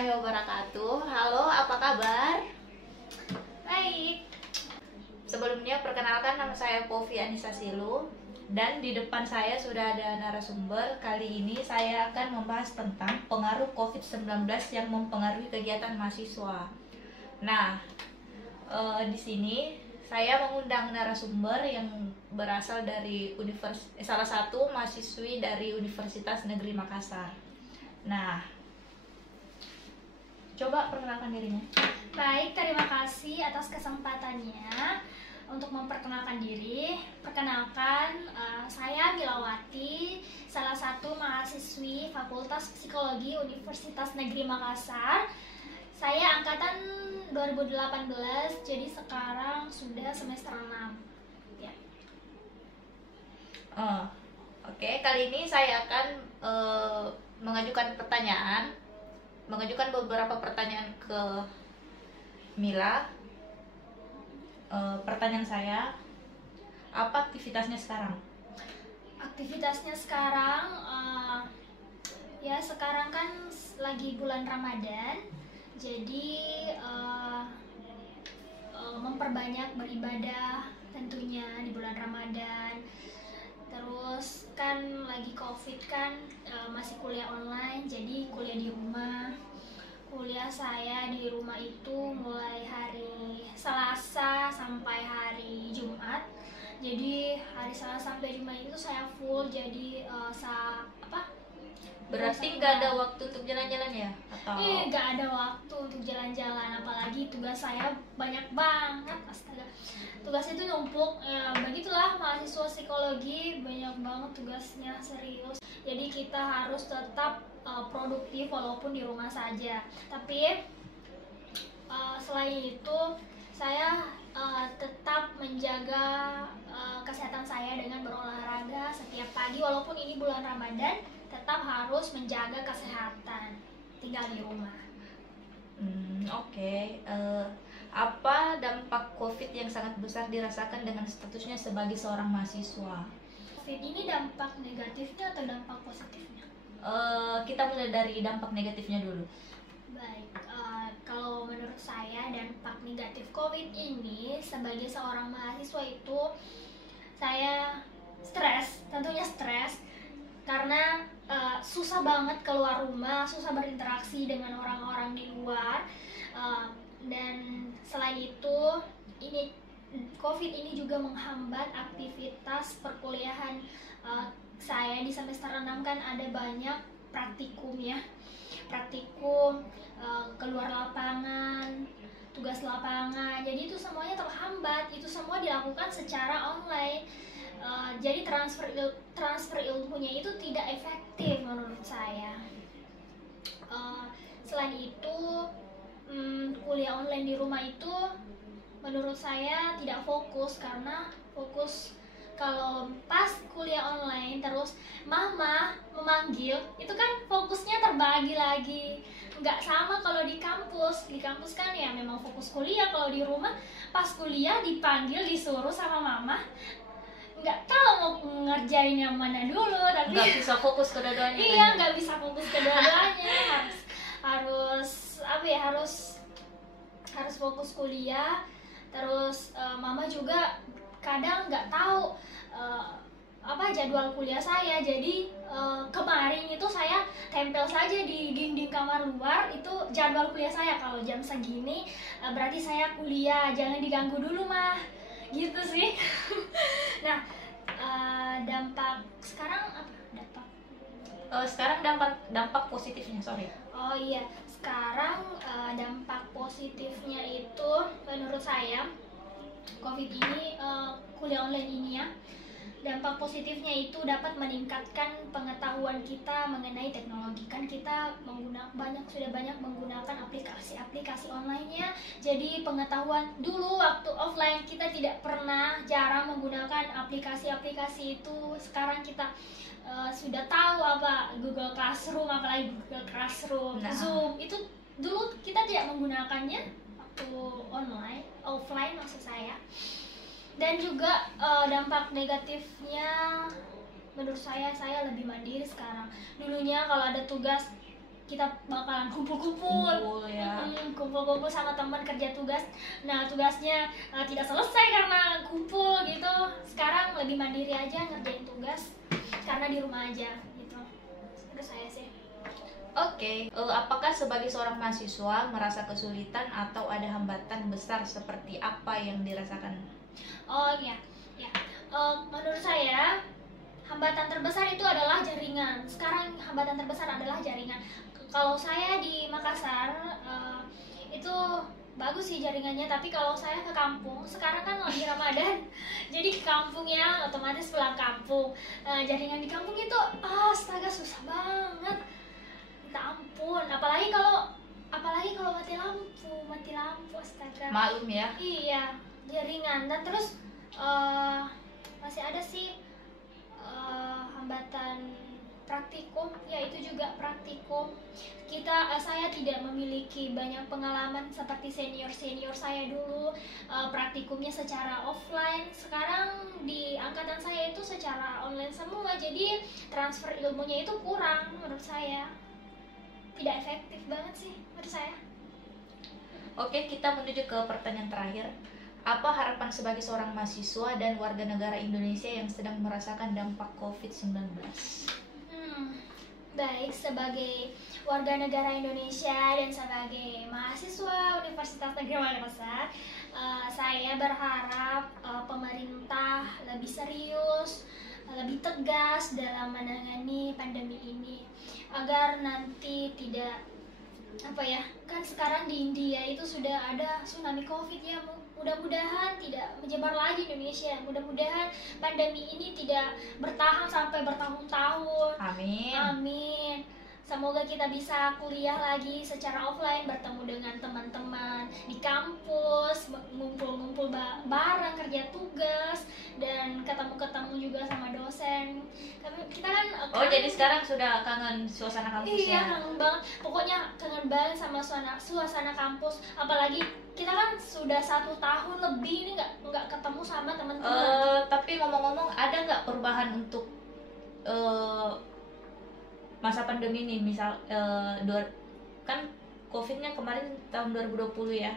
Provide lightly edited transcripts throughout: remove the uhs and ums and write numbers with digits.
warahmatullahi wabarakatuh. Halo, apa kabar? Baik. Sebelumnya perkenalkan, nama saya Povi Anissa Silu. Dan di depan saya sudah ada narasumber. Kali ini saya akan membahas tentang pengaruh COVID-19 yang mempengaruhi kegiatan mahasiswa. Nah, di sini saya mengundang narasumber yang berasal dari salah satu mahasiswi dari Universitas Negeri Makassar. Nah, coba perkenalkan dirinya. Baik, terima kasih atas kesempatannya untuk memperkenalkan diri. Perkenalkan, saya Milawati, salah satu mahasiswi Fakultas Psikologi Universitas Negeri Makassar. Saya angkatan 2018, jadi sekarang sudah semester 6. Ya. Oke, kali ini saya akan mengajukan beberapa pertanyaan ke Mila. Pertanyaan saya, apa aktivitasnya sekarang? Aktivitasnya sekarang, ya sekarang kan lagi bulan Ramadan, jadi memperbanyak beribadah tentunya di bulan Ramadan. Terus kan lagi COVID kan, masih kuliah online, jadi kuliah di rumah. Kuliah saya di rumah itu mulai hari Selasa sampai hari Jumat. Jadi hari Selasa sampai Jumat itu saya full, jadi Berarti nggak ada waktu untuk jalan-jalan ya? Atau? Nggak ada waktu untuk jalan-jalan, apalagi tugas saya banyak banget, astaga. Tugas itu numpuk, ya begitulah mahasiswa psikologi, banyak banget tugasnya, serius. Jadi kita harus tetap produktif walaupun di rumah saja. Tapi selain itu saya tetap menjaga kesehatan saya dengan berolahraga setiap pagi, walaupun ini bulan Ramadan, tetap harus menjaga kesehatan tinggal di rumah. Oke. Apa dampak COVID yang sangat besar dirasakan dengan statusnya sebagai seorang mahasiswa? COVID ini dampak negatifnya atau dampak positifnya? Kita mulai dari dampak negatifnya dulu. Baik, kalau menurut saya dampak negatif COVID ini sebagai seorang mahasiswa itu saya stres, tentunya stres karena susah banget keluar rumah, susah berinteraksi dengan orang-orang di luar, dan selain itu ini COVID ini juga menghambat aktivitas perkuliahan saya di semester 6 kan ada banyak praktikum ya. Praktikum, keluar lapangan, tugas lapangan, jadi itu semuanya terhambat, itu semua dilakukan secara online. Jadi transfer ilmunya itu tidak efektif menurut saya. Selain itu, kuliah online di rumah itu menurut saya tidak fokus, karena fokus kalau pas kuliah online terus mama memanggil, itu kan fokusnya terbagi lagi. Nggak sama kalau di kampus. Di kampus kan ya memang fokus kuliah, kalau di rumah pas kuliah dipanggil, disuruh sama mama, nggak tahu mau ngerjain yang mana dulu, tapi nggak bisa fokus kedua-duanya. Iya, nggak bisa fokus kedua-duanya. harus fokus kuliah. Terus mama juga kadang nggak tahu jadwal kuliah saya, jadi kemarin itu saya tempel saja di dinding kamar luar itu jadwal kuliah saya, kalau jam segini berarti saya kuliah, jangan diganggu dulu mah, gitu sih. Nah, dampak sekarang apa? Sekarang dampak positifnya, sorry. Oh iya, sekarang dampak positifnya itu menurut saya COVID ini, kuliah online ini ya, dampak positifnya itu dapat meningkatkan pengetahuan kita mengenai teknologi. Kan kita sudah banyak menggunakan aplikasi online-nya. Jadi pengetahuan dulu waktu offline kita jarang menggunakan aplikasi itu. Sekarang kita sudah tahu apa Google Classroom, apalagi Google Classroom, Zoom. Itu dulu kita tidak menggunakannya waktu offline maksud saya. Dan juga dampak negatifnya menurut saya lebih mandiri sekarang. Dulunya kalau ada tugas kita bakalan kumpul-kumpul. Ya. Kumpul-kumpul sama teman kerja tugas. Nah, tugasnya tidak selesai karena kumpul gitu. Sekarang lebih mandiri aja ngerjain tugas karena di rumah aja gitu. Menurut saya sih. Oke, apakah sebagai seorang mahasiswa merasa kesulitan atau ada hambatan besar seperti apa yang dirasakan? Oh iya, ya. Menurut saya hambatan terbesar itu adalah jaringan. Sekarang hambatan terbesar adalah jaringan. Kalau saya di Makassar itu bagus sih jaringannya, tapi kalau saya ke kampung, sekarang kan lagi Ramadan, jadi ke kampungnya otomatis pulang kampung. Jaringan di kampung itu astaga susah banget, minta ampun. Apalagi kalau mati lampu astaga. Maklum ya. Iya, jaringan. Dan terus masih ada sih hambatan praktikum, yaitu juga praktikum. Saya tidak memiliki banyak pengalaman seperti senior saya dulu. Praktikumnya secara offline, sekarang di angkatan saya itu secara online semua, jadi transfer ilmunya itu kurang. Menurut saya tidak efektif banget sih menurut saya. Oke, kita menuju ke pertanyaan terakhir. Apa harapan sebagai seorang mahasiswa dan warga negara Indonesia yang sedang merasakan dampak COVID-19? Baik, sebagai warga negara Indonesia dan sebagai mahasiswa Universitas Negeri Makassar, saya berharap pemerintah lebih serius, lebih tegas dalam menangani pandemi ini, agar nanti tidak kan sekarang di India itu sudah ada tsunami COVID ya. Mudah-mudahan tidak menyebar lagi di Indonesia. Mudah-mudahan pandemi ini tidak bertahan sampai bertahun-tahun. Amin. Amin. Semoga kita bisa kuliah lagi secara offline, bertemu dengan teman-teman di kampus, ngumpul-ngumpul bareng, kerja tugas, dan ketemu-ketemu juga sama dosen. Kita kan jadi sekarang sudah kangen suasana kampus iya, ya? kangen banget. Pokoknya kangen banget sama suasana kampus. Apalagi kita kan sudah 1 tahun lebih ini nggak ketemu sama teman-teman. Tapi ngomong-ngomong, ada nggak perubahan untuk masa pandemi ini? Misal kan COVID-nya kemarin tahun 2020 ya.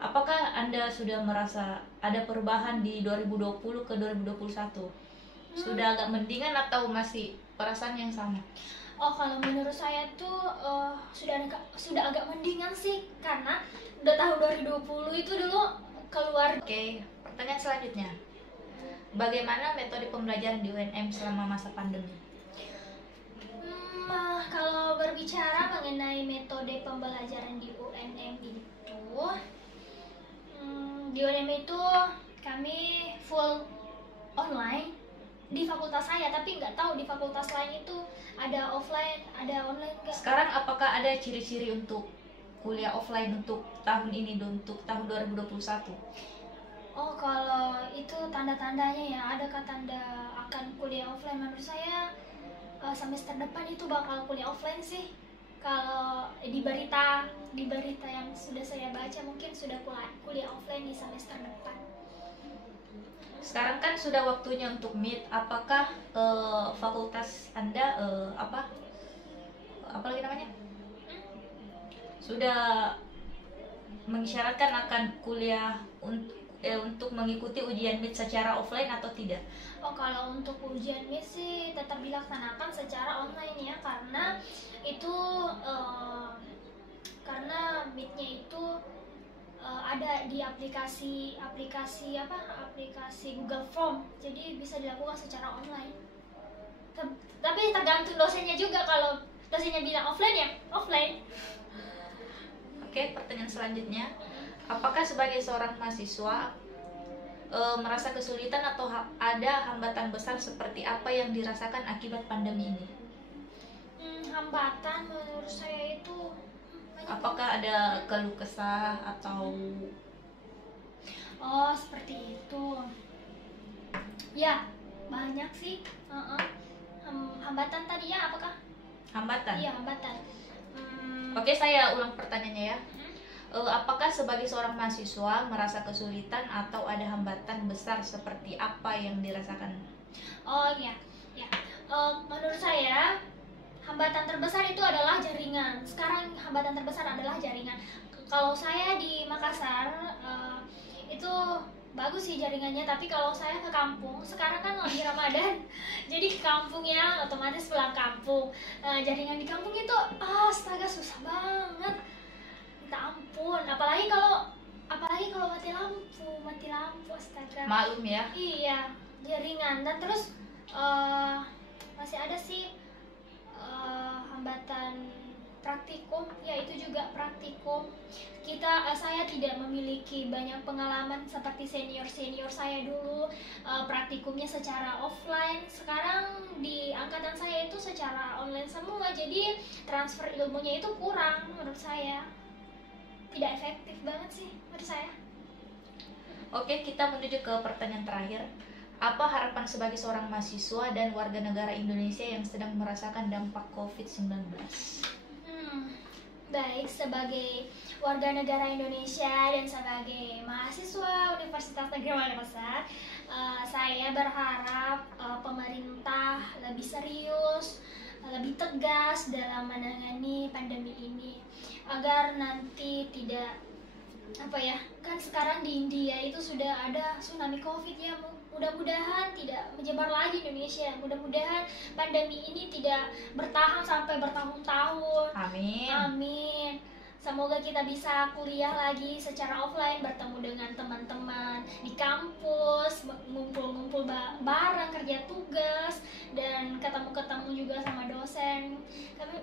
Apakah Anda sudah merasa ada perubahan di 2020 ke 2021? Sudah agak mendingan atau masih perasaan yang sama? Oh, kalau menurut saya tuh sudah agak mendingan sih, karena udah tahun 2020 itu dulu keluar. Oke, pertanyaan selanjutnya. Bagaimana metode pembelajaran di UNM selama masa pandemi? Kalau berbicara mengenai metode pembelajaran di UNM itu, di UNM itu kami full online di fakultas saya, tapi nggak tahu di fakultas lain itu ada offline, ada online nggak? Sekarang apakah ada ciri-ciri untuk kuliah offline untuk tahun ini, untuk tahun 2021? Oh, kalau itu tanda-tandanya ya, adakah tanda akan kuliah offline? Menurut saya semester depan itu bakal kuliah offline sih. Kalau di berita yang sudah saya baca, mungkin sudah kuliah offline di semester depan. Sekarang kan sudah waktunya untuk meet. Apakah fakultas Anda apa lagi namanya? Sudah mengisyaratkan akan kuliah untuk mengikuti ujian meet secara offline atau tidak? Oh, kalau untuk ujian meet sih tetap dilaksanakan secara online ya, karena itu karena meetnya itu ada di aplikasi Google Form, jadi bisa dilakukan secara online. Tapi tergantung dosennya juga, kalau dosennya bilang offline ya offline. Oke, pertanyaan selanjutnya. Apakah sebagai seorang mahasiswa merasa kesulitan atau ada hambatan besar seperti apa yang dirasakan akibat pandemi ini? Hambatan menurut saya itu apakah ada keluh kesah atau seperti itu ya? Banyak sih. Hambatan tadi ya, apakah hambatan? Iya, hambatan. Oke, saya ulang pertanyaannya ya. Apakah sebagai seorang mahasiswa merasa kesulitan atau ada hambatan besar seperti apa yang dirasakan? Oh iya, ya. Menurut saya hambatan terbesar itu adalah jaringan. Sekarang hambatan terbesar adalah jaringan. Kalau saya di Makassar itu bagus sih jaringannya, tapi kalau saya ke kampung, sekarang kan lagi Ramadan, jadi ke kampungnya otomatis pulang kampung. Jaringan di kampung itu astaga susah banget, minta ampun. Apalagi kalau mati lampu astaga. Malum ya. Iya, jaringan. Dan terus masih ada sih hambatan praktikum, yaitu juga praktikum. Saya tidak memiliki banyak pengalaman seperti senior saya dulu praktikumnya secara offline. Sekarang di angkatan saya itu secara online semua, jadi transfer ilmunya itu kurang menurut saya, tidak efektif banget sih menurut saya. Oke, kita menuju ke pertanyaan terakhir. Apa harapan sebagai seorang mahasiswa dan warga negara Indonesia yang sedang merasakan dampak COVID-19? Baik, sebagai warga negara Indonesia dan sebagai mahasiswa Universitas Negeri Makassar, saya berharap pemerintah lebih serius, lebih tegas dalam menangani pandemi ini, agar nanti tidak kan sekarang di India itu sudah ada tsunami COVID ya. Mudah-mudahan tidak menyebar lagi di Indonesia. Mudah-mudahan pandemi ini tidak bertahan sampai bertahun-tahun. Amin. Amin. Semoga kita bisa kuliah lagi secara offline, bertemu dengan teman-teman di kampus, ngumpul-ngumpul bareng, kerja tugas, dan ketemu-ketemu juga sama dosen.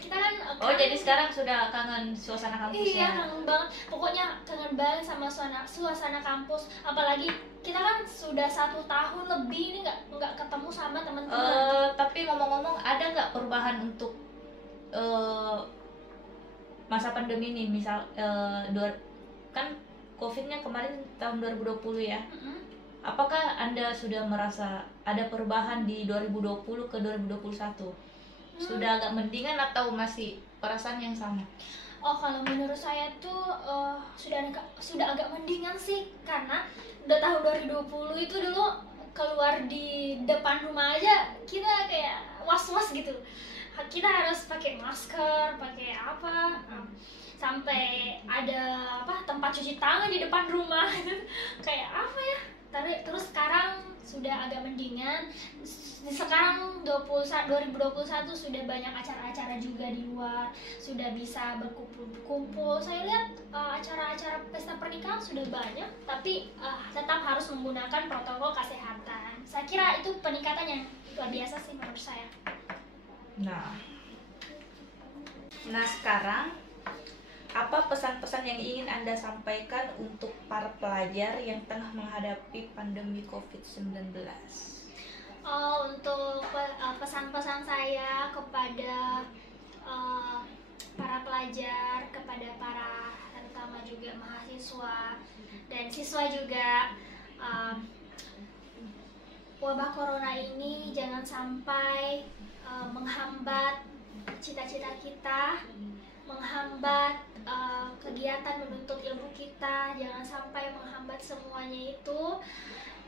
Kita kan jadi sekarang sudah kangen suasana kampusnya? Iya, kangen banget. Pokoknya kangen banget sama suasana kampus. Apalagi kita kan sudah 1 tahun lebih ini nggak ketemu sama teman-teman. Tapi ngomong-ngomong, ada nggak perubahan untuk masa pandemi ini? Misal kan COVID-nya kemarin tahun 2020 ya. Apakah Anda sudah merasa ada perubahan di 2020 ke 2021? Sudah agak mendingan atau masih perasaan yang sama? Kalau menurut saya tuh sudah agak mendingan sih, karena udah tahun 2020 itu dulu keluar di depan rumah aja kita kayak was-was gitu. Kita harus pakai masker, pakai apa, sampai ada tempat cuci tangan di depan rumah. Kayak apa ya? Terus sekarang sudah agak mendingan. Sekarang 2021 sudah banyak acara-acara juga di luar, sudah bisa berkumpul. Saya lihat acara-acara pesta pernikahan sudah banyak, tapi tetap harus menggunakan protokol kesehatan. Saya kira itu peningkatan yang luar biasa sih menurut saya. Nah sekarang apa pesan-pesan yang ingin Anda sampaikan untuk para pelajar yang tengah menghadapi pandemi COVID-19? Untuk pesan-pesan saya kepada para pelajar, kepada para terutama juga mahasiswa dan siswa juga, wabah corona ini jangan sampai menghambat cita-cita kita, menghambat kegiatan menuntut ilmu kita, jangan sampai menghambat semuanya itu.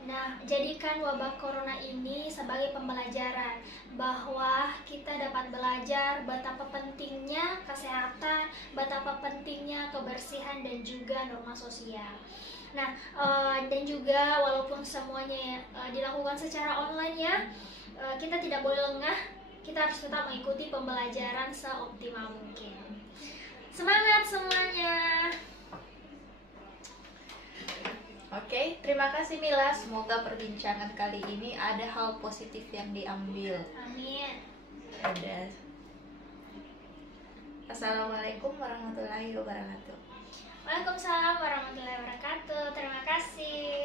Nah, jadikan wabah corona ini sebagai pembelajaran bahwa kita dapat belajar betapa pentingnya kesehatan, betapa pentingnya kebersihan dan juga norma sosial. Nah, dan juga walaupun semuanya dilakukan secara online ya, kita tidak boleh lengah, kita harus tetap mengikuti pembelajaran seoptimal mungkin. Semangat semuanya! Oke, terima kasih Mila. Semoga perbincangan kali ini ada hal positif yang diambil. Amin. Ada. Assalamualaikum warahmatullahi wabarakatuh. Waalaikumsalam warahmatullahi wabarakatuh. Terima kasih.